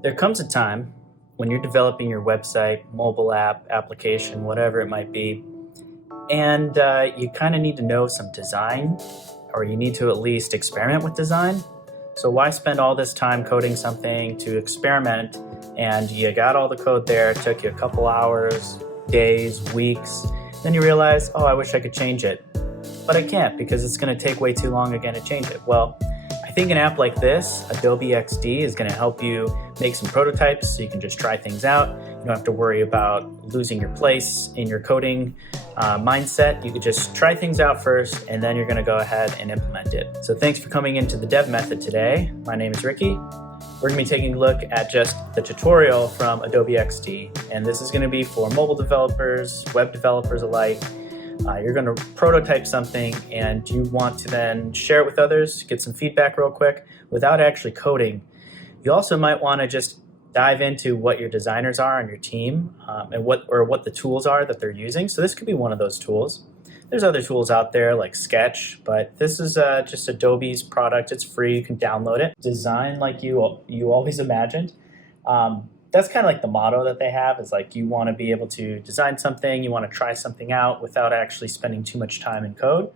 There comes a time when you're developing your website, mobile app, application, whatever it might be, and you kind of need to know some design, or you need to at least experiment with design. So why spend all this time coding something to experiment, and you got all the code there, it took you a couple hours, days, weeks, then you realize, oh, I wish I could change it. But I can't because it's going to take way too long again to change it. Well, I think an app like this, Adobe Xd, is going to help you make some prototypes so you can just try things out. You don't have to worry about losing your place in your coding mindset. You could just try things out first, and then you're going to go ahead and implement it. So thanks for coming into the Dev Method today. My name is Ricky. We're going to be taking a look at just the tutorial from Adobe Xd, and this is going to be for mobile developers, web developers alike. You're going to prototype something and you want to then share it with others, get some feedback real quick without actually coding. You also might want to just dive into what your designers are on your team and what the tools are that they're using. So this could be one of those tools. There's other tools out there like Sketch, but this is just Adobe's product. It's free. You can download it. Design like you always imagined. That's kind of like the motto that they have, is like you want to be able to design something, you want to try something out without actually spending too much time in code.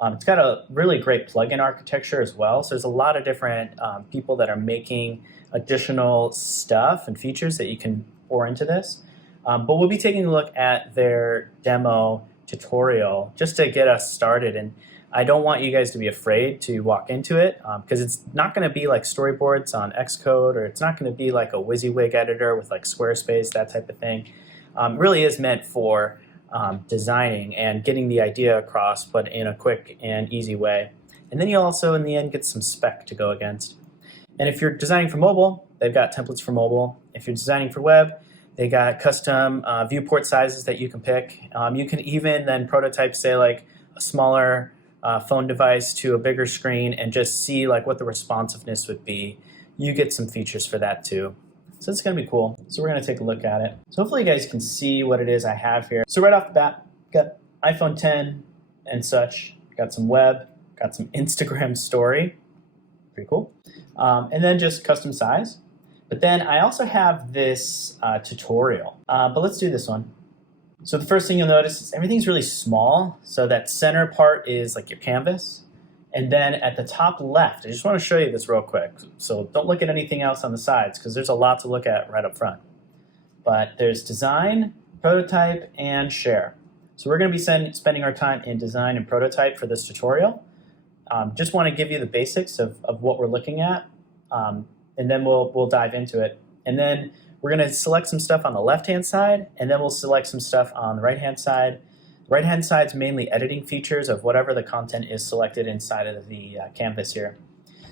It's got a really great plugin architecture as well. So there's a lot of different people that are making additional stuff and features that you can pour into this. But we'll be taking a look at their demo tutorial just to get us started. And I don't want you guys to be afraid to walk into it because it's not going to be like storyboards on Xcode, or it's not going to be like a WYSIWYG editor with like Squarespace, that type of thing. It really is meant for designing and getting the idea across, but in a quick and easy way. And then you also, in the end, get some spec to go against. And if you're designing for mobile, they've got templates for mobile. If you're designing for web, they got custom viewport sizes that you can pick. You can even then prototype, say, like a smaller phone device to a bigger screen and just see like what the responsiveness would be. You get some features for that too. So it's going to be cool. So we're going to take a look at it. So hopefully you guys can see what it is I have here. So right off the bat, got iPhone 10 and such, got some web, got some Instagram story, pretty cool. And then just custom size. But then I also have this tutorial, but let's do this one. So the first thing you'll notice is everything's really small. So that center part is like your canvas. And then at the top left, I just want to show you this real quick. So don't look at anything else on the sides because there's a lot to look at right up front. But there's design, prototype, and share. So we're going to be spending our time in design and prototype for this tutorial. Just want to give you the basics of what we're looking at. And then we'll dive into it. And then we're going to select some stuff on the left-hand side, and then we'll select some stuff on the right-hand side. The right-hand side is mainly editing features of whatever the content is selected inside of the canvas here.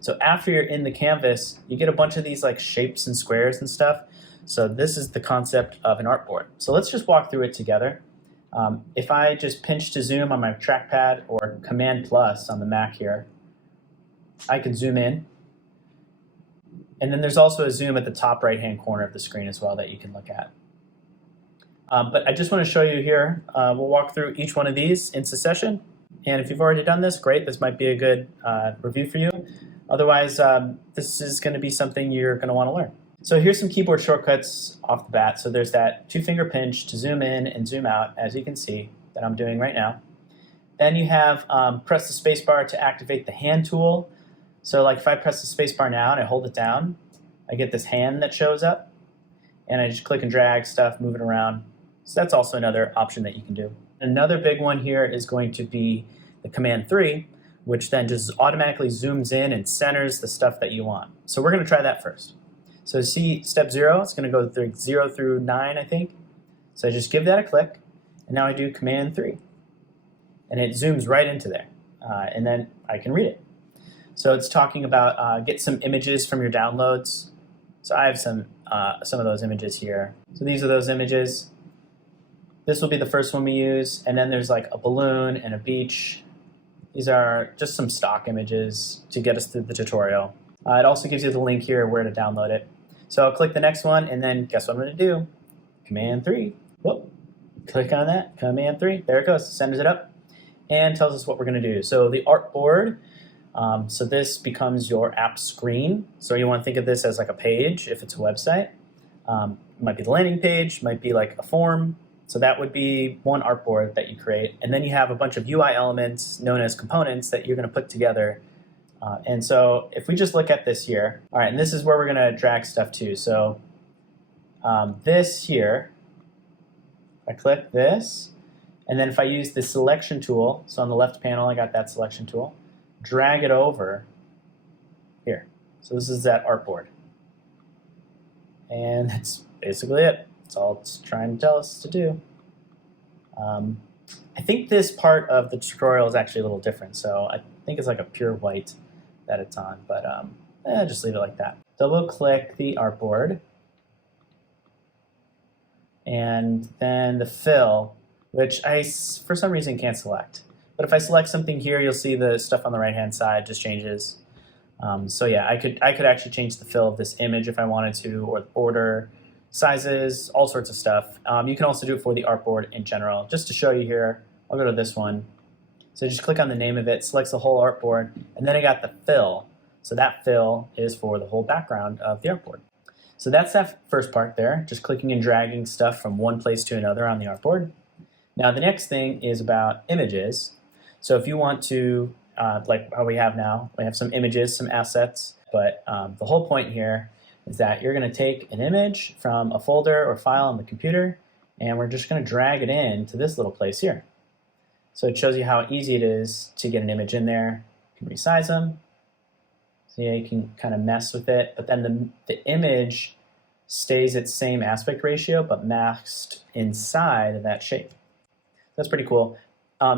So after you're in the canvas, you get a bunch of these like shapes and squares and stuff. So this is the concept of an artboard. So let's just walk through it together. If I just pinch to zoom on my trackpad or Command plus on the Mac here, I can zoom in. And then there's also a zoom at the top right-hand corner of the screen as well that you can look at. But I just want to show you here, we'll walk through each one of these in succession. And if you've already done this, great, this might be a good review for you. Otherwise, this is going to be something you're going to want to learn. So here's some keyboard shortcuts off the bat. So there's that 2-finger pinch to zoom in and zoom out, as you can see, that I'm doing right now. Then you have press the spacebar to activate the hand tool. So like if I press the spacebar now and I hold it down, I get this hand that shows up, and I just click and drag stuff, move it around. So that's also another option that you can do. Another big one here is going to be the Command 3, which then just automatically zooms in and centers the stuff that you want. So we're going to try that first. So see step 0, it's going to go through 0 through 9, I think. So I just give that a click, and now I do Command 3. And it zooms right into there, and then I can read it. So it's talking about get some images from your downloads. So I have some of those images here. So these are those images. This will be the first one we use. And then there's like a balloon and a beach. These are just some stock images to get us through the tutorial. It also gives you the link here where to download it. So I'll click the next one, and then guess what I'm going to do? Command 3. Whoop. Click on that. Command 3. There it goes. Sends it up and tells us what we're going to do. So the artboard, So this becomes your app screen. So you want to think of this as like a page if it's a website. It might be the landing page, might be like a form. So that would be one artboard that you create. And then you have a bunch of UI elements known as components that you're going to put together. And so if we just look at this here, all right, and this is where we're going to drag stuff to. So this here, I click this, and then if I use the selection tool, so on the left panel I got that selection tool, drag it over here. So this is that artboard. And that's basically it. That's all it's trying to tell us to do. I think this part of the tutorial is actually a little different, so I think it's like a pure white that it's on, but just leave it like that. Double click the artboard, and then the fill, which I, for some reason, can't select. But if I select something here, you'll see the stuff on the right-hand side just changes. So yeah, I could actually change the fill of this image if I wanted to, or the border, sizes, all sorts of stuff. You can also do it for the artboard in general. Just to show you here, I'll go to this one. So just click on the name of it, selects the whole artboard, and then I got the fill. So that fill is for the whole background of the artboard. So that's that first part there, just clicking and dragging stuff from one place to another on the artboard. Now the next thing is about images. So if you want to, like how we have now, we have some images, some assets, but the whole point here is that you're going to take an image from a folder or file on the computer, and we're just going to drag it in to this little place here. So it shows you how easy it is to get an image in there. You can resize them. So yeah, you can kind of mess with it, but then the image stays its same aspect ratio, but masked inside of that shape. That's pretty cool.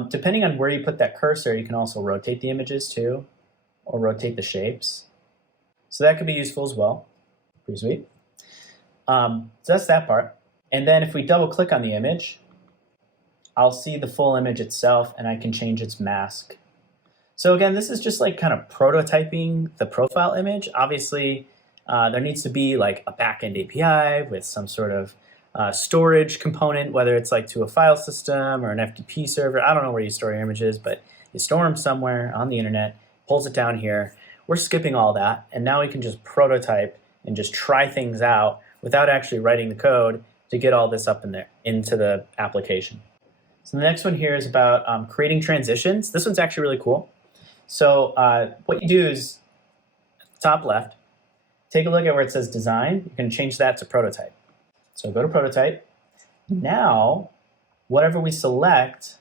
Depending on where you put that cursor, you can also rotate the images too, or rotate the shapes. So that could be useful as well. Pretty sweet. So that's that part. And then if we double click on the image, I'll see the full image itself, and I can change its mask. So again, this is just like kind of prototyping the profile image. Obviously, there needs to be like a backend API with some sort of storage component, whether it's like to a file system or an FTP server. I don't know where you store your images, but you store them somewhere on the internet, pulls it down here. We're skipping all that, and now we can just prototype and just try things out without actually writing the code to get all this up in there into the application. So the next one here is about creating transitions. This one's actually really cool. So what you do is, at the top left, take a look at where it says design. You can change that to prototype. So go to prototype. Now, whatever we select,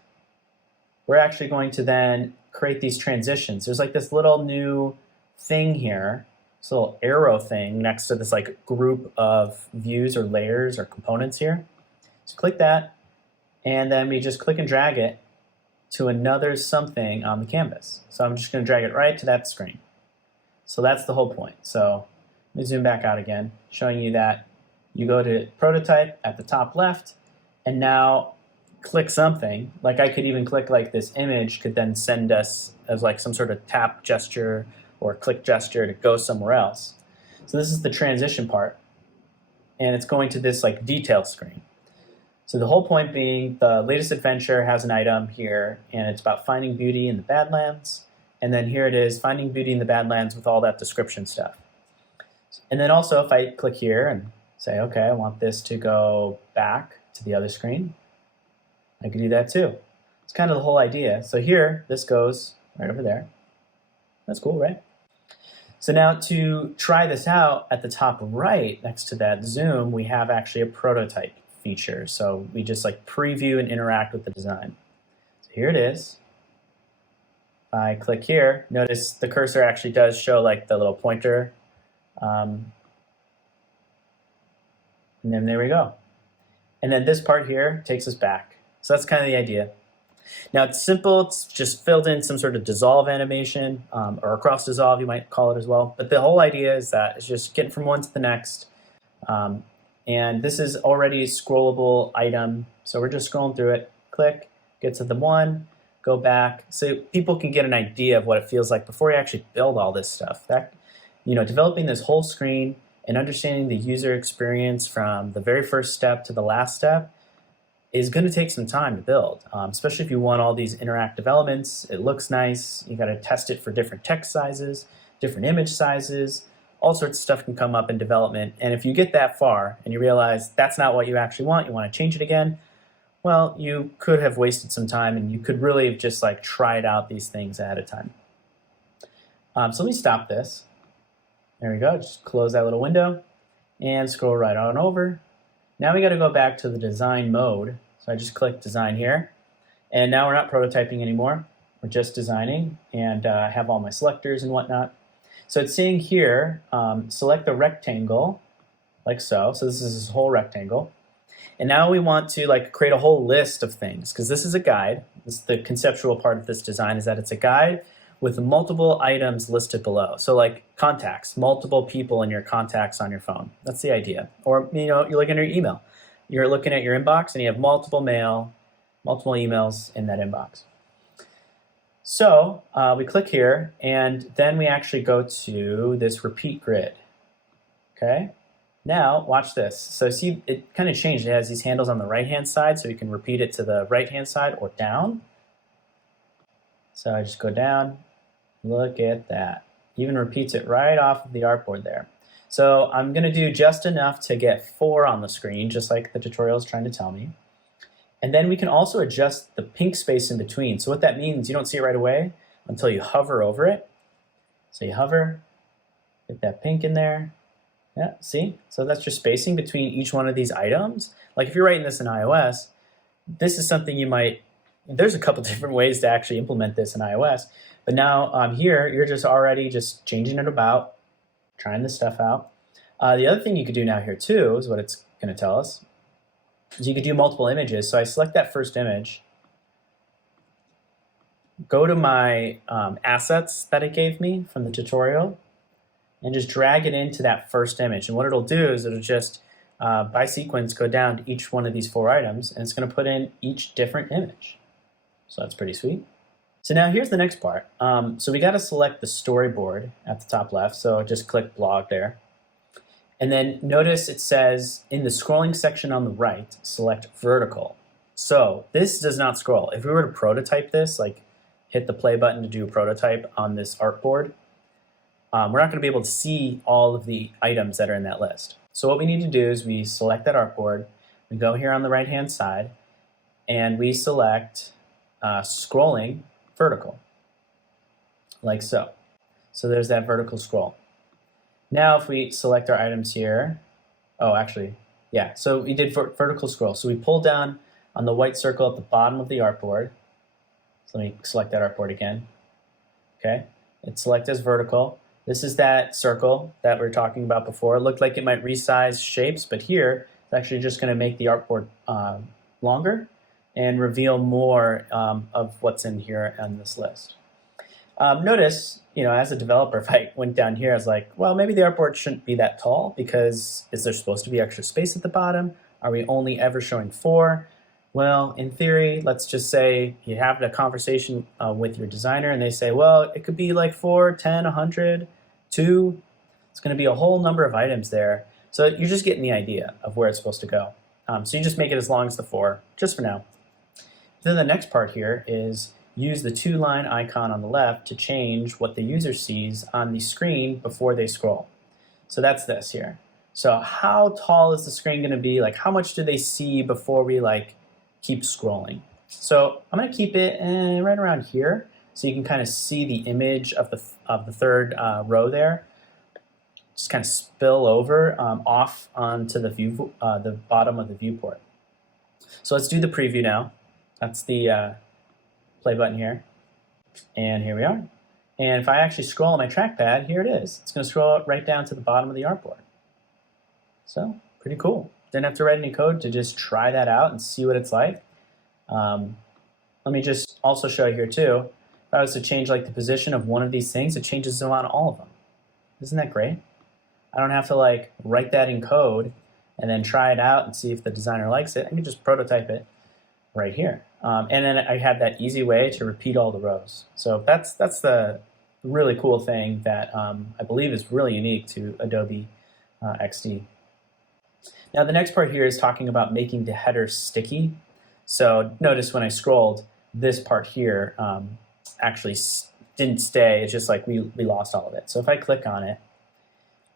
we're actually going to then create these transitions. There's like this little new thing here, this little arrow thing next to this like group of views or layers or components here. So click that, and then we just click and drag it to another something on the canvas. So I'm just going to drag it right to that screen. So that's the whole point. So let me zoom back out again, showing you that you go to prototype at the top left, and now click something. Like I could even click like this image could then send us as like some sort of tap gesture or click gesture to go somewhere else. So this is the transition part, and it's going to this like detail screen. So the whole point being the latest adventure has an item here, and it's about finding beauty in the Badlands. And then here it is, finding beauty in the Badlands with all that description stuff. And then also if I click here and say, okay, I want this to go back to the other screen, I could do that too. It's kind of the whole idea. So here, this goes right over there. That's cool, right? So now to try this out, at the top right, next to that zoom, we have actually a prototype feature. So we just like preview and interact with the design. So here it is. I click here. Notice the cursor actually does show like the little pointer. And then there we go. And then this part here takes us back. So that's kind of the idea. Now it's simple. It's just filled in some sort of dissolve animation, or a cross dissolve, you might call it as well. But the whole idea is that it's just getting from one to the next. And this is already a scrollable item. So we're just scrolling through it. Click, get to the one, go back. So people can get an idea of what it feels like before you actually build all this stuff. That, developing this whole screen and understanding the user experience from the very first step to the last step, is going to take some time to build, especially if you want all these interactive elements. It looks nice. You got to test it for different text sizes, different image sizes. All sorts of stuff can come up in development. And if you get that far and you realize that's not what you actually want, you want to change it again, well, you could have wasted some time and you could really have just like tried out these things ahead of time. So let me stop this. There we go. Just close that little window and scroll right on over. Now we got to go back to the design mode. So I just click design here. And now we're not prototyping anymore. We're just designing, and I have all my selectors and whatnot. So it's saying here, select the rectangle, like so. So this is this whole rectangle. And now we want to like create a whole list of things, because this is a guide. This is the conceptual part of this design, is that it's a guide with multiple items listed below. So like contacts, multiple people in your contacts on your phone. That's the idea. Or you're looking at your email. You're looking at your inbox and you have multiple emails in that inbox. So we click here, and then we actually go to this repeat grid. Okay. Now watch this. So see, it kind of changed. It has these handles on the right-hand side, so you can repeat it to the right-hand side or down. So I just go down. Look at that. Even repeats it right off of the artboard there. So I'm going to do just enough to get 4 on the screen, just like the tutorial is trying to tell me. And then we can also adjust the pink space in between. So what that means, you don't see it right away until you hover over it. So you hover, get that pink in there. Yeah, see? So that's just spacing between each one of these items. Like if you're writing this in iOS, this is something you might, there's a couple different ways to actually implement this in iOS. But now here, you're just already just changing it about, trying this stuff out. The other thing you could do now here too, is what it's going to tell us, is you could do multiple images. So I select that first image, go to my assets that it gave me from the tutorial, and just drag it into that first image. And what it'll do is it'll just, by sequence, go down to each one of these 4 items, and it's going to put in each different image. So that's pretty sweet. So now here's the next part. So we got to select the storyboard at the top left. So just click blog there. And then notice it says in the scrolling section on the right, select vertical. So this does not scroll. If we were to prototype this, like hit the play button to do a prototype on this artboard, we're not going to be able to see all of the items that are in that list. So what we need to do is we select that artboard, we go here on the right-hand side, and we select scrolling vertical, like so. So there's that vertical scroll. Now if we select our items here, oh actually, yeah, so we did vertical scroll. So we pull down on the white circle at the bottom of the artboard. So let me select that artboard again. Okay, it's select as vertical. This is that circle that we were talking about before. It looked like it might resize shapes, but here it's actually just going to make the artboard longer and reveal more of what's in here on this list. Notice, as a developer, if I went down here, I was like, well, maybe the artboard shouldn't be that tall, because is there supposed to be extra space at the bottom? Are we only ever showing 4? Well, in theory, let's just say you have a conversation with your designer and they say, well, it could be like 4, 10, 100, 2. It's going to be a whole number of items there. So you're just getting the idea of where it's supposed to go. So you just make it as long as the 4, just for now. Then the next part here is use the 2-line icon on the left to change what the user sees on the screen before they scroll. So that's this here. So how tall is the screen going to be? Like how much do they see before we keep scrolling? So I'm going to keep it right around here so you can kind of see the image of the third row there. Just kind of spill over off onto the bottom of the viewport. So let's do the preview now. That's the play button here. And here we are. And if I actually scroll on my trackpad, here it is. It's going to scroll right down to the bottom of the artboard. So pretty cool. Didn't have to write any code to just try that out and see what it's like. Let me just also show you here too. If I was to change the position of one of these things, it changes them on all of them. Isn't that great? I don't have to write that in code and then try it out and see if the designer likes it. I can just prototype it right here. And then I have that easy way to repeat all the rows. So that's the really cool thing that I believe is really unique to Adobe Xd. Now the next part here is talking about making the header sticky. So notice when I scrolled, this part here actually didn't stay. It's just like we lost all of it. So if I click on it,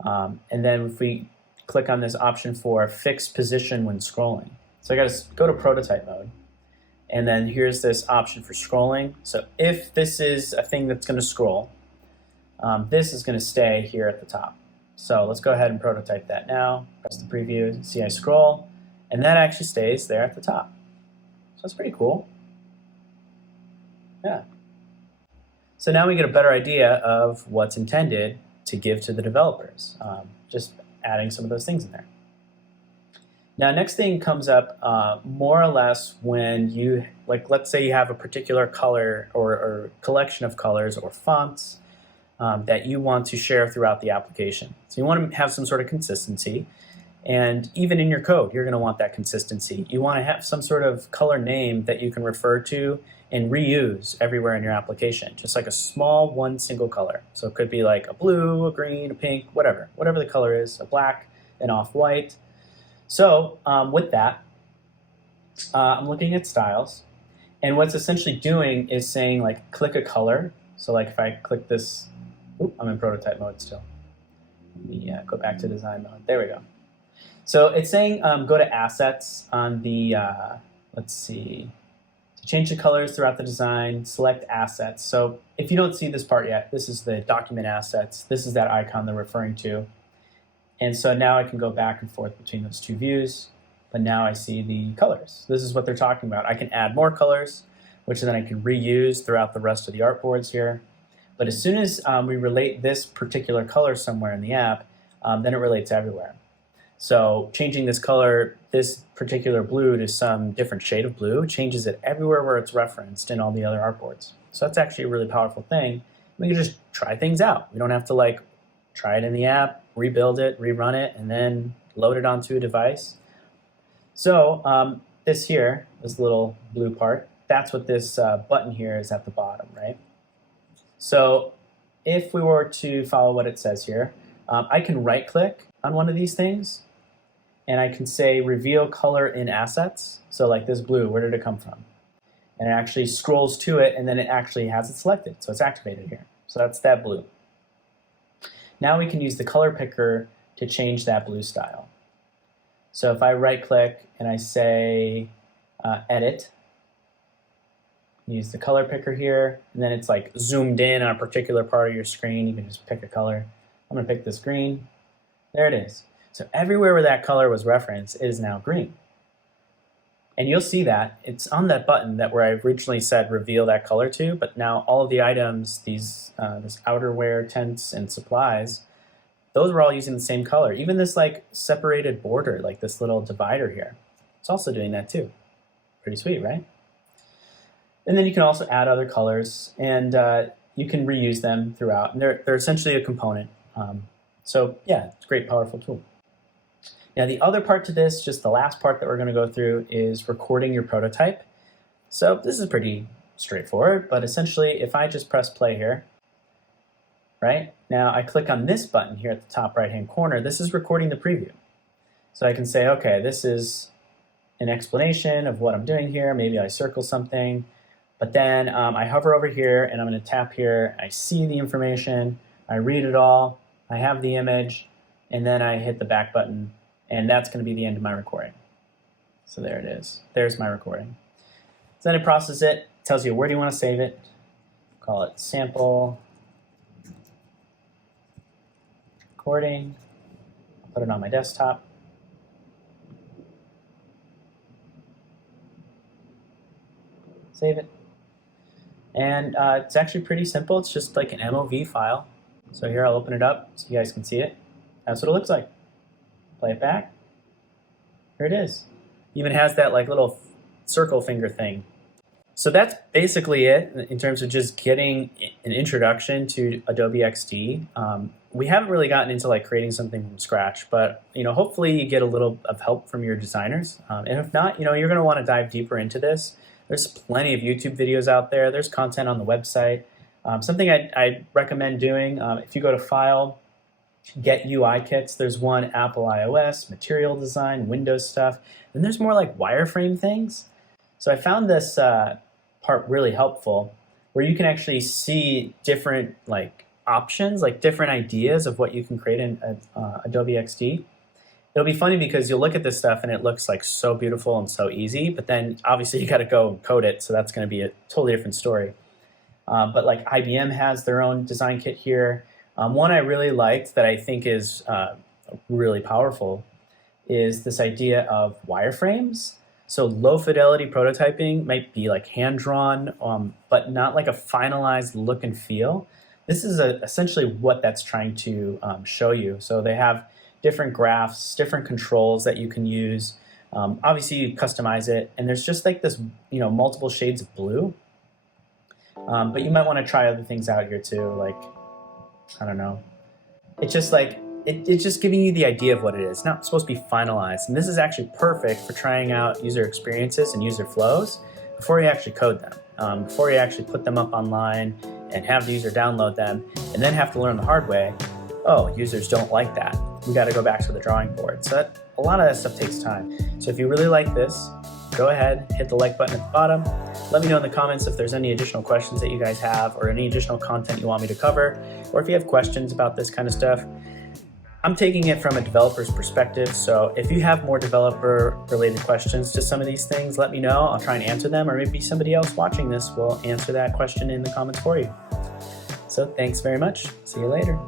and then if we click on this option for fixed position when scrolling. So I got to go to prototype mode. And then here's this option for scrolling. So if this is a thing that's going to scroll, this is going to stay here at the top. So let's go ahead and prototype that now. Press the preview, see I scroll, and that actually stays there at the top. So that's pretty cool. Yeah. So now we get a better idea of what's intended to give to the developers, just adding some of those things in there. Now, next thing comes up more or less when you, like, let's say you have a particular color or collection of colors or fonts that you want to share throughout the application. So you want to have some sort of consistency. And even in your code, you're going to want that consistency. You want to have some sort of color name that you can refer to and reuse everywhere in your application, just like a small one single color. So it could be like a blue, a green, a pink, whatever the color is, a black, an off-white. So with that, I'm looking at styles. And what's essentially doing is saying, like, click a color. So like if I click this, I'm in prototype mode still. Let me go back to design mode. There we go. So it's saying go to assets on the, let's see, to change the colors throughout the design, select assets. So if you don't see this part yet, this is the document assets. This is that icon they're referring to. And so now I can go back and forth between those two views, but now I see the colors. This is what they're talking about. I can add more colors, which then I can reuse throughout the rest of the artboards here. But as soon as we relate this particular color somewhere in the app, then it relates everywhere. So changing this color, this particular blue to some different shade of blue, changes it everywhere where it's referenced in all the other artboards. So that's actually a really powerful thing. We can just try things out. We don't have to like try it in the app, rebuild it, rerun it, and then load it onto a device. So this here, this little blue part, that's what this button here is at the bottom, right? So if we were to follow what it says here, I can right-click on one of these things, and I can say reveal color in assets. So like this blue, where did it come from? And it actually scrolls to it, and then it actually has it selected. So it's activated here. So that's that blue. Now we can use the color picker to change that blue style. So if I right-click and I say edit, use the color picker here, and then it's like zoomed in on a particular part of your screen. You can just pick a color. I'm going to pick this green. There it is. So everywhere where that color was referenced, it is now green. And you'll see that it's on that button that where I originally said reveal that color to, but now all of the items, these this outerwear, tents, and supplies, those were all using the same color. Even this like separated border, like this little divider here, it's also doing that too. Pretty sweet, right? And then you can also add other colors, and you can reuse them throughout. And they're essentially a component. So yeah, it's a great, powerful tool. Now the other part to this, just the last part that we're going to go through, is recording your prototype. So this is pretty straightforward, but essentially if I just press play here, right? Now I click on this button here at the top right-hand corner, this is recording the preview. So I can say, okay, this is an explanation of what I'm doing here. Maybe I circle something, but then I hover over here and I'm going to tap here. I see the information, I read it all, I have the image, and then I hit the back button, and that's going to be the end of my recording. So there it is. There's my recording. So then it processes it, tells you where do you want to save it. Call it sample recording. Put it on my desktop. Save it. And it's actually pretty simple. It's just like an MOV file. So here I'll open it up so you guys can see it. That's what it looks like. Play it back. Here it is. Even has that like little circle finger thing. So that's basically it in terms of just getting an introduction to Adobe Xd. We haven't really gotten into like creating something from scratch, but hopefully you get a little of help from your designers. And if not, you're going to want to dive deeper into this. There's plenty of YouTube videos out there. There's content on the website. Something I'd recommend doing, if you go to File, Get UI Kits, there's one Apple iOS, material design, Windows stuff, and there's more like wireframe things. So I found this part really helpful, where you can actually see different options, different ideas of what you can create in Adobe Xd. It'll be funny because you'll look at this stuff and it looks so beautiful and so easy, but then obviously you got to go and code it, so that's going to be a totally different story. But IBM has their own design kit here. One I really liked that I think is really powerful is this idea of wireframes. So low fidelity prototyping might be hand-drawn, but not a finalized look and feel. This is essentially what that's trying to show you. So they have different graphs, different controls that you can use. Obviously you customize it, and there's just this, multiple shades of blue. But you might want to try other things out here too, I don't know. It's just it's just giving you the idea of what it is. It's not supposed to be finalized. And this is actually perfect for trying out user experiences and user flows before you actually code them, before you actually put them up online and have the user download them and then have to learn the hard way. Oh, users don't like that. We got to go back to the drawing board. So a lot of that stuff takes time. So if you really like this, go ahead, hit the like button at the bottom. Let me know in the comments if there's any additional questions that you guys have or any additional content you want me to cover, or if you have questions about this kind of stuff. I'm taking it from a developer's perspective, so if you have more developer-related questions to some of these things, let me know. I'll try and answer them, or maybe somebody else watching this will answer that question in the comments for you. So thanks very much. See you later.